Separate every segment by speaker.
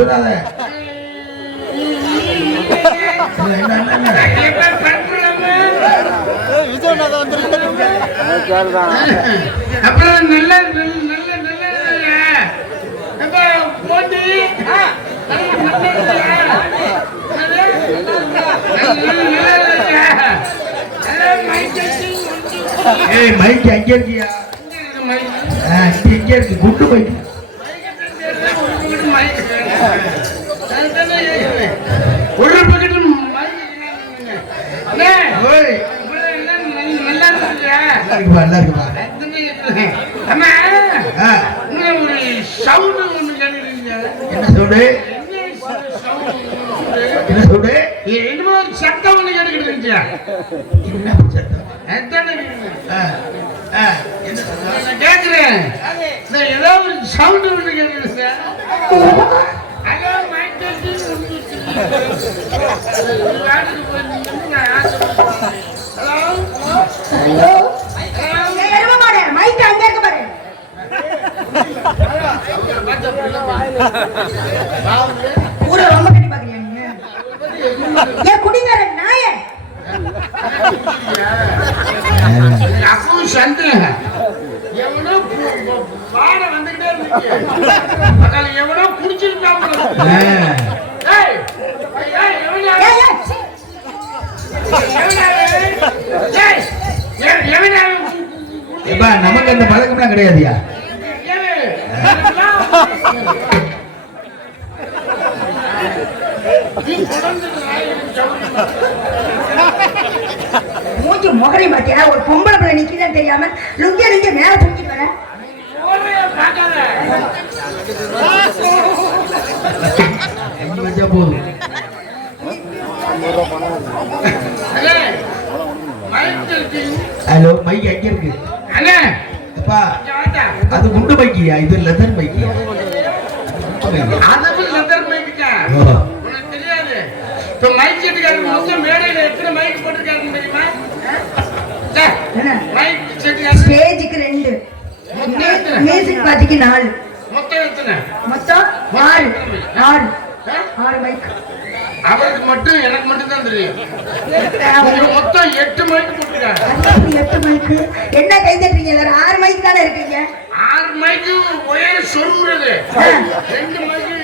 Speaker 1: சொல்லாத?
Speaker 2: அப்புறம் நல்ல நல்ல நல்ல போட்டி
Speaker 1: ஏய் மைக் அங்கே இருக்கியா இங்க இருக்கு குண்டு மைக் இருக்குப்பா நல்லா இருக்குப்பா
Speaker 2: அம்மா
Speaker 1: ஆ,
Speaker 2: இன்னும் ஒரு சவுண்டு ஒண்ணு கேட்டுருக்கீங்க
Speaker 1: என்ன சொல்லு என்ன சொல்லு
Speaker 2: என்னமோ ஒரு சத்தம் ஒண்ணு கேட்டுக்கிட்டு இருந்துச்சு
Speaker 1: என்ன சத்தம்?
Speaker 2: இந்த ஏதோ ஒரு சவுண்ட் ஒண்ணு கேட்குது சார் ஹலோ டெஸ்டிங் ஹலோ
Speaker 3: ஏய், எருமை மாடு, மைக் அங்க இருக்கு பாரு. ஊரை ரொம்ப கட்டி பாக்குறியா நீங்க? ஏன் குடிகார நாயே?
Speaker 2: அப்பவும் சந்தேகம் எவனோ பு- பு- பாட வந்துகிட்டே இருந்துச்சு அதில் எவனோ குடிச்சிருக்கான் போல.
Speaker 1: ஆ,
Speaker 2: ஏய், ஏய், எவனா?
Speaker 3: ஏய், ஏய், சீ.
Speaker 2: எவனா? ஏய், எ- எவனா?
Speaker 1: ஏப்பா நமக்கு அந்த பழக்கம்லாம் கிடையாதுயா
Speaker 3: மூஞ்சி முகரை பாத்தியா ஒரு பொம்பளை பிள்ளை நிக்குதுன்னு தெரியாம லுங்கிய லுங்கிய மேல
Speaker 1: எங்க வச்சா போதும் ஹலோ மைக் எங்க இருக்கு? அப்பா அது குண்டு மைக்கியா இது லெதர் மைக்கியா ஓ.
Speaker 3: என்ன? ஸ்டேஜுக்கு ரெண்டு. மியூசிக் பாட்டிக்கு நாலு. மொத்தம் ஆறு. ஆறு. ஆறு மைக்
Speaker 2: அவருக்கு மட்டும் எனக்கு மட்டும் தான் தெரியும் மொத்தம் எட்டு மைக்கு போட்டுருக்காங்க
Speaker 3: எட்டு மைக்கு என்ன கை தட்டுறீங்க? எல்லாரும் ஆறு மைக் தானே இருக்கீங்க?
Speaker 2: ஆறு மைக்கு ஒயர் சொல்லுறது ரெண்டு மைக்கு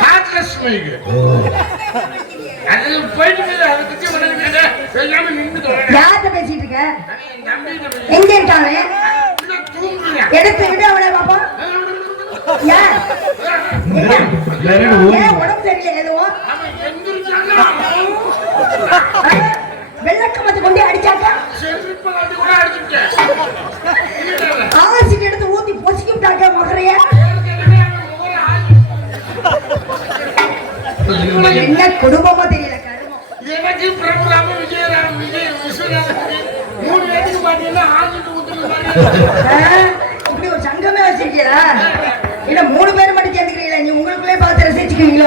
Speaker 2: காட்லெஸ் மைக்கு அது போயிட்டு?
Speaker 3: எடுத்து விடு அவளை பாப்போம் வெள்ளக்கமத்தை கொண்டு அடிச்சாக்கா? ஆசிட் எடுத்து ஊத்தி பொசிக்கி விட்டாக்க மகரைய? என்ன குடும்பமோ தெரியல கருமம்.
Speaker 2: எனக்கு பிரபுராம விஜயராம விஜய் விஸ்வநாதன். மூணு பேருக்கு பாத்தீங்கன்னா
Speaker 3: இப்படி ஒரு சங்கமே வச்சிருக்கீங்களா இல்ல மூணு பேர் மட்டும் சேர்ந்துக்கிறீங்களா நீ உங்களுக்குள்ளே பார்த்து.
Speaker 2: கிட்ட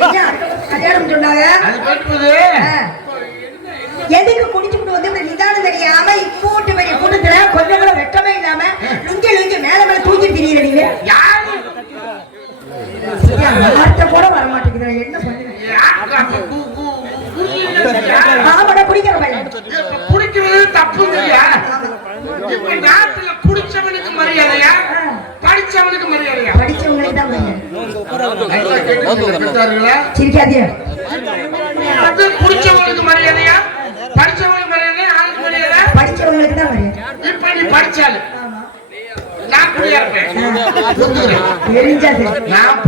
Speaker 3: பக்கம் கல்யாணம் சொன்னாங்க. எதுக்கு குடிச்சுட்டு வந்து நிதானம் தெரியாம இப்பூட்டு பெரிய கூட்டத்துல கொஞ்சம் கூட வெட்டமே இல்லாம லுங்கி லுங்கி மேல மேல தூக்கி திரியிற நீங்க
Speaker 2: யாரு?
Speaker 3: ஏன் வார்த்தை கூட வர மாட்டேங்குது என்ன பண்ணுங்க? ஆமாடா குடிக்கிற பையன்
Speaker 2: குடிக்கிறது தப்புங்கய்யா. இப்ப நாட்டுல குடிச்சவனுக்கு மரியாதையா? படிச்சவனுக்கு மரியாதையா?
Speaker 3: படிச்சவங்களுக்கு தான் பையன்
Speaker 2: நல்லா கேட்டுக்கோங்க, கேட்டாருங்களா?
Speaker 3: சிரிக்காதீங்க.
Speaker 2: அது குடிச்சவனுக்கு மரியாதையா? படிச்சவனுக்கு மரியாதையா? ஆளுக்கு மரியாதை
Speaker 3: படிச்சவங்களுக்கு தான் பையன்
Speaker 2: இப்ப நீ படிச்சாலு. நான் இருப்பேன்.
Speaker 3: தெரிஞ்சா
Speaker 2: நான்.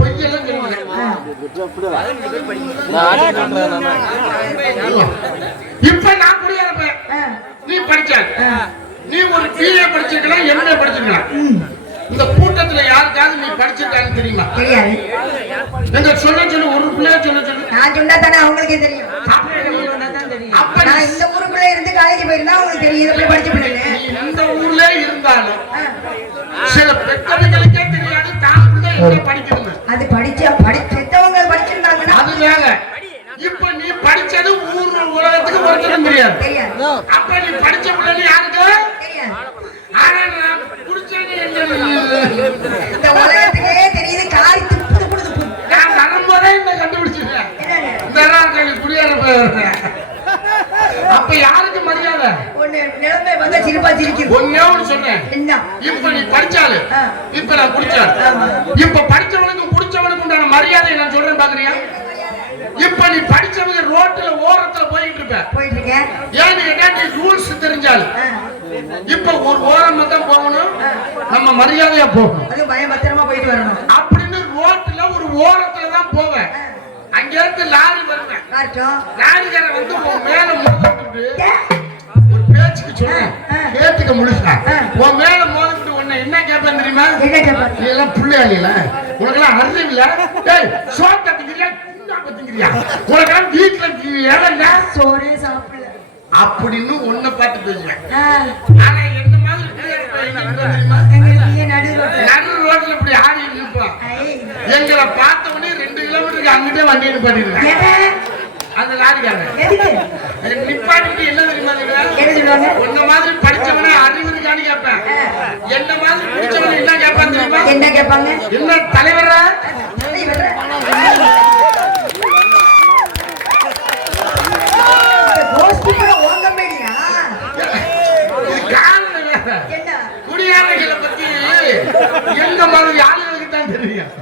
Speaker 2: இப்ப நான் இருப்பேன். நீ. நீ ஒரு பிஏ படிச்சிருக்கலாம் எம்ஏ படிச்சிருக்கலாம். இந்த கூட்டத்துல யாருக்காவது நீ படிச்சிருக்கான்னு தெரியுமா?
Speaker 3: தெரியாது.
Speaker 2: எங்க சொல்ல சொல்லு ஒரு பிள்ளைய சொல்ல சொல்லு.
Speaker 3: நான் சொன்னா தானே அவங்களுக்கே தெரியும்.
Speaker 2: அப்ப
Speaker 3: நான் இந்த ஊருக்குள்ள இருந்து காலேஜ் போயிருந்தா உங்களுக்கு தெரியும். படிச்ச
Speaker 2: அப்ப யாருக்கு மரியாதை?
Speaker 3: நிலைமை வந்தா சிரிப்பா சிரிக்குது
Speaker 2: ஒன்னே ஒண்ணு சொன்னேன்.
Speaker 3: என்ன?
Speaker 2: இப்ப நீ படிச்சாலு. இப்ப நான் குடிச்சாலு. இப்ப படிச்சவனுக்கு புடிச்சவனுக்கு உண்டான மரியாதை நான் சொல்றேன் பாக்குறியா? இப்ப நீ படிச்சவங்க ரோட்ல ஓரத்துல போயிட்டு இருப்ப
Speaker 3: போயிட்டு இருக்கேன்
Speaker 2: ஏன்னு கேட்டா நீ ரூல்ஸ் தெரிஞ்சாலு இப்ப ஒரு ஓரமா தான் போகணும். நம்ம மரியாதையா போகணும்.
Speaker 3: அதுவும் பயம் பத்திரமா போயிட்டு வரணும்.
Speaker 2: அப்படின்னு ரோட்ல ஒரு ஓரத்துல தான் போவேன். அங்க இருந்து லாரி வருவேன் லாரிக்காரன் வந்து உன் மேல மோதிட்டு? ஒரு பேச்சுக்கு. கேட்டுக்க முழுசா
Speaker 3: ஆ.
Speaker 2: உன் மேல மோதிட்டு உன்னை என்ன கேட்பேன் தெரியுமா? நீ எல்லாம் புள்ளையாளில உனக்கெல்லாம் அறிவில்ல டேய் சோத்த திங்கிறியா குண்டாப்ப திங்கிறியா உனக்கெல்லாம் வீட்டுல இடம்
Speaker 3: சோறே சாப்பிடல.
Speaker 2: அப்படின்னு உன்னை பார்த்து பேசுவேன். ஆனா என்ன மாதிரி தெரியுமா?
Speaker 3: நடு ரோட்ல?
Speaker 2: இப்படி ஆடி இருப்பான்
Speaker 3: ஐ,
Speaker 2: எங்களை பார்த்த உடனே ரெண்டு கிலோமீட்டருக்கு அங்கிட்டே வண்டி நிப்பாட்டிடுவேன்
Speaker 3: எவன்?
Speaker 2: அந்த லாரிக்காரன். நிப்பாட்டிட்டு என்ன தெரியுமா உன்ன மாதிரி படிச்சவனே அறிவு இருக்கான்னு கேட்பேன். என்ன மாதிரி பிடிச்சவன என்ன கேட்பான் தெரியுமா?
Speaker 3: என்ன கேட்பாங்க?
Speaker 2: என்ன தலைவரா
Speaker 3: தலை வர்ற. இந்த கோஷ்டி கூட உன் கம்பெனியா?
Speaker 2: இது காரணம் வேற.
Speaker 3: என்ன
Speaker 2: குடியாரைகளை பத்தி எங்க மாதிரி ஆளுங்களுக்கு தான் தெரியும்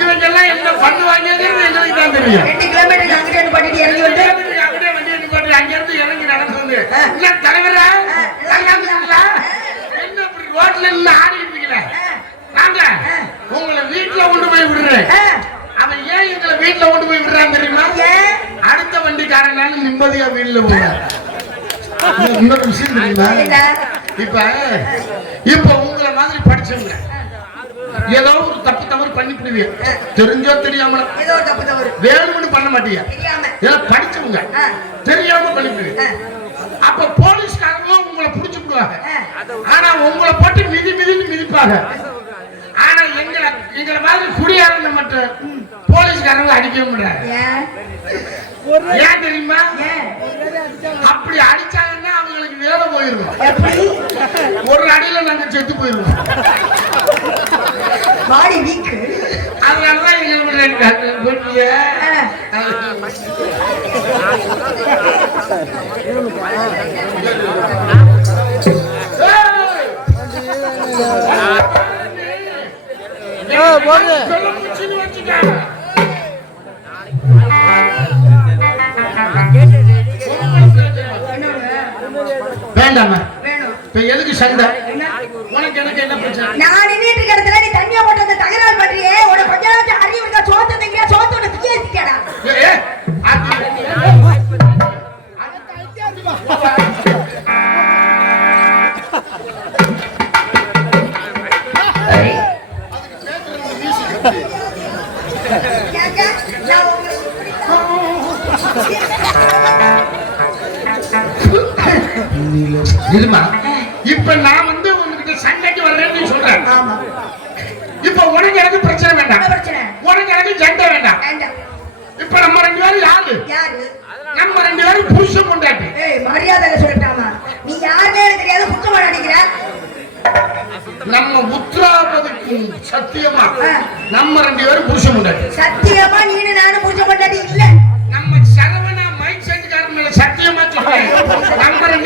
Speaker 2: இவங்க எல்லாம் என்ன பண்ணுவாங்கன்னு எங்களுக்கு தான் தெரியும்
Speaker 3: ரெண்டு கிலோமீட்டருக்கு அங்கிட்டு பண்ணிட்டு இறங்கி வந்து
Speaker 2: அப்படியே வண்டி நிப்பாட்டி அங்க இருந்து இறங்கி நடந்து வந்து தலைவரா? என்ன இப்படி ரோட்ல இருக்கீங்களே வாங்க. உங்களை வீட்டுல கொண்டு போய் விடுறேன். அவன் ஏன் எங்களை வீட்டுல கொண்டு போய் விடுறான் தெரியுமா? அடுத்த வண்டிக்காரனால நிம்மதியா வீட்டுல போறான் இன்னொரு விஷயம் தெரியுமா? இப்ப இப்ப உங்களை மாதிரி படிச்சவங்க. ஏதோ ஒரு தப்பு தவறு தெரிஞ்சோ
Speaker 3: ஏதோ ஒரு தப்பு தவறு.
Speaker 2: வேணும்னு பண்ண மாட்டீங்க
Speaker 3: தெரியாம.
Speaker 2: ஏன்னா படிச்சவங்க. தெரியாம பண்ணிவிடுவீங்க
Speaker 3: ஆ,
Speaker 2: அப்ப போலீஸ்காரங்க உங்களை புடிச்சு விடுவாங்க. ஆனா உங்களை போட்டு மிதி மிதின்னு மிதிப்பாங்க. ஆனா எங்களை எங்களை மாதிரி குடியாரங்க மட்டும் போலீஸ்காரங்க அடிக்க முடியாது
Speaker 3: ஏன்?
Speaker 2: தெரியுமா? அப்படி அடிச்சாங்கன்னா அவங்களுக்கு வேலை போயிருக்கும் ஒரு அடியில நாங்க செத்து போயிருவோம்.
Speaker 3: பாடி வீக்கு
Speaker 2: அதனாலதான் வேண்டாமா எதுக்கு சண்டை? உனக்கு எனக்கு என்ன பிரச்சனை?
Speaker 3: நான் நின்னுட்டு இருக்க இடத்துல நீ தண்ணியா போட்டு அந்த தகராறு பண்றியே. உனக்கு கொஞ்ச நேரத்து அறிவு இருக்கா சோத்து திங்கிறியா சோத்து
Speaker 2: இருமா? இப்ப நான் வந்து உங்ககிட்ட சண்டைக்கு வர்றேன்னு சொல்றேன்
Speaker 3: ஆமா.
Speaker 2: இப்ப உனக்கு எனக்கு பிரச்சனை வேண்டாம். உனக்கு எனக்கு சண்டை வேண்டாம். இப்ப நம்ம ரெண்டு பேரும் யாரு? நம்ம ரெண்டு பேரும் புருஷன் கொண்டாட்டி
Speaker 3: ஏய் மரியாதையில சொல்லிட்டாமா? நீ எனக்கு தெரியாது. குத்தமா நடிக்கிற
Speaker 2: நம்ம உத்ராபதிக்கும் சத்தியமா. நம்ம ரெண்டு பேரும் புருஷன் கொண்டாட்டி
Speaker 3: சத்தியமா நீனு நானும் புரிஞ்ச கொண்டாடி இல்ல.
Speaker 2: ரெண்டு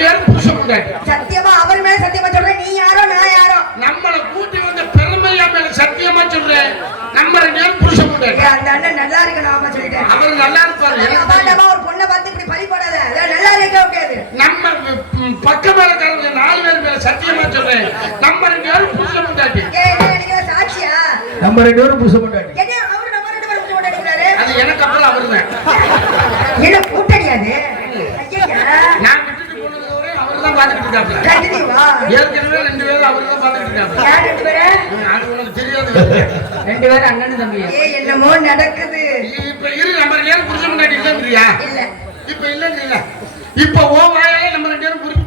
Speaker 2: பேரும் கொண்டாட்டி
Speaker 3: சத்தியமா அவர் மேல சத்தியமா சொல்றேன் நீ யாரோ நான் யாரோ?
Speaker 2: நம்மளை கூட்டி வந்த பெருமையா மேல சத்தியமா சொல்றேன் நம்ம ரெண்டு பேரும் புருஷன் கொண்டாட்டி
Speaker 3: ஏய், அந்த அண்ணன் நல்லா இருக்கணும் ஆமா சொல்லிட்டேன்.
Speaker 2: அவர் நல்லா இருப்பாரு.
Speaker 3: ஒரு பொண்ணை பார்த்து இப்படி பழி போடாத. நல்லா இருக்க முடியாது
Speaker 2: நம்ம ம், பக்க மேலக்காரங்க நாலு பேர் மேல சத்தியமா சொல்றேன். நம்ம ரெண்டு பேரும்
Speaker 3: என்ன நினைக்கிற சாட்சியா?
Speaker 1: நம்ம ரெண்டு பேரும் புருஷ
Speaker 3: என்ன அவரு நம்ம ரெண்டு பேரும் புரிஞ்சு கொண்டாடிக்கிறாரு
Speaker 2: அது எனக்கு அப்புறம் அவருதான்
Speaker 3: என்ன கூட்டணியாது ஐயா
Speaker 2: நான் விட்டுட்டு போனது வரை ஏற்கனவே ரெண்டு பேரும் அவர் தான்
Speaker 3: யார் ரெண்டு
Speaker 2: அது உனக்கு தெரியாது
Speaker 1: ரெண்டு பேரும் அண்ணன் தம்பியா
Speaker 3: ஏய் என்னமோ நடக்குது.
Speaker 2: இப்ப இரு நம்ம பேரும் புருஷன் இல்லைன்றியா
Speaker 3: இல்ல.
Speaker 2: இப்ப இல்லைன்னு இல்ல இப்ப ஓ வாயாலே நம்ம ரெண்டு பேரும் புருஷன்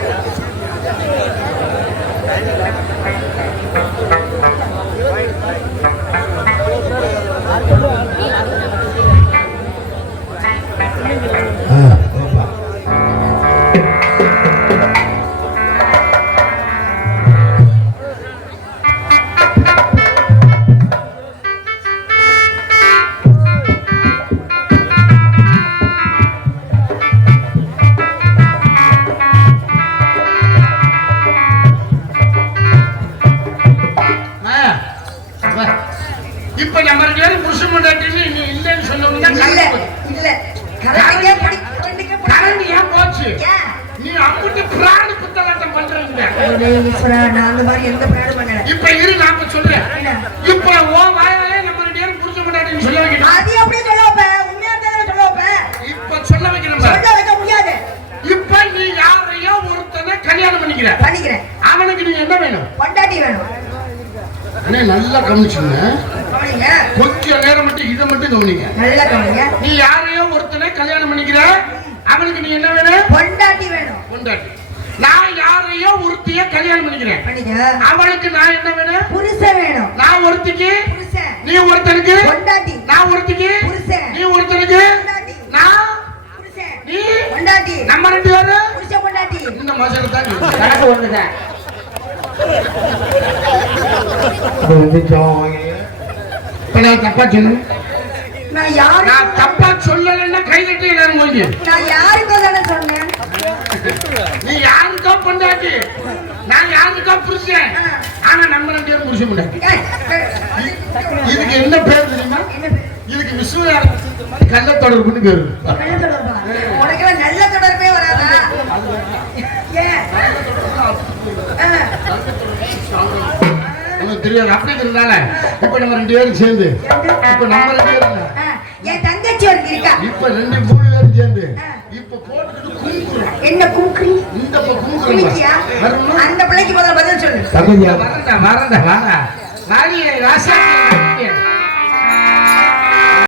Speaker 3: அந்த மாதிரி எந்த பிராணம் பண்ணல
Speaker 2: இப்ப இரு நாம சொல்றேன்? இப்ப ஓ வாயாலே நம்ம ரெண்டு பேரும் பொண்டாட்டின்னு சொல்ல வைக்கணும்
Speaker 3: அது எப்படி சொல்ல வைப்ப? உண்மையா தானே சொல்ல வைப்ப?
Speaker 2: இப்ப சொல்ல வைக்கணும்.
Speaker 3: சொல்ல வைக்க முடியாது.
Speaker 2: இப்ப நீ யாரையோ ஒருத்தனை கல்யாணம் பண்ணிக்கிற
Speaker 3: பண்ணிக்கிறேன்.
Speaker 2: அவனுக்கு நீ என்ன வேணும்
Speaker 3: பொண்டாட்டி வேணும்.
Speaker 2: அண்ணே நல்லா கவனிச்சுங்க. கொஞ்ச நேரம் மட்டும் இதை மட்டும் கவனிங்க
Speaker 3: நல்லா கவனிங்க.
Speaker 2: நீ யாரையோ ஒருத்தனை கல்யாணம் பண்ணிக்கிற அவனுக்கு நீ என்ன வேணும்
Speaker 3: பொண்டாட்டி வேணும்.
Speaker 2: பொண்டாட்டி நான் யாரையோ ஒருத்திய கல்யாணம் பண்ணிக்கிறேன்
Speaker 3: பண்ணிக்க.
Speaker 2: அவளுக்கு நான் என்ன வேணும்
Speaker 3: புருஷன் வேணும்.
Speaker 2: நான் ஒருத்திக்கு. நீ ஒருத்தனுக்கு
Speaker 3: பொண்டாட்டி.
Speaker 2: நான் ஒருத்திக்கு. நீ ஒருத்தனுக்கு
Speaker 3: பொண்டாட்டி.
Speaker 2: நான். நீ
Speaker 3: பொண்டாட்டி.
Speaker 2: நம்ம ரெண்டு பேரும். இந்த மாசம் தான் ஒண்ணுதான் நான் தப்பா சொன்னேன்
Speaker 3: நான் யாரு
Speaker 2: நான் தப்பா சொல்லலைன்னா கை தட்டி எல்லாரும் போய்
Speaker 3: நான் யாருக்கோ
Speaker 2: நீ யாருக்கோ பொண்டாட்டி? நான் யாருக்கோ புருஷன். ஆனா நம்ம ரெண்டு பேரும்
Speaker 3: ஏய், ஏய்,
Speaker 2: இதுக்கு என்ன பேர் தெரியுமா? இதுக்கு விஷ்ணு கள்ள தொடர்புன்னு பேரு.
Speaker 3: நல்ல தொடர்பா? உனக்கெல்லாம் நல்ல தொடர்பே வராதா?
Speaker 2: தெரியாது. அப்படிங்கிறதுனால இப்ப நம்ம ரெண்டு பேரும் சேர்ந்து இப்ப நம்ம ரெண்டு பேரும்
Speaker 3: என் தங்கச்சி இருக்கா.
Speaker 2: இப்ப ரெண்டு மூணு பேரும் சேர்ந்து இப்ப போட்டுக்கிட்டு குங்குறோம்
Speaker 3: என்ன குங்குறி
Speaker 2: இந்த வரணும்.
Speaker 3: அந்த பிள்ளைக்கு முதல்ல பதில் சொல்லு.
Speaker 1: தகுதியா?
Speaker 2: வரண்டா வரண்டா வாடா. வாடி ராசாத்தி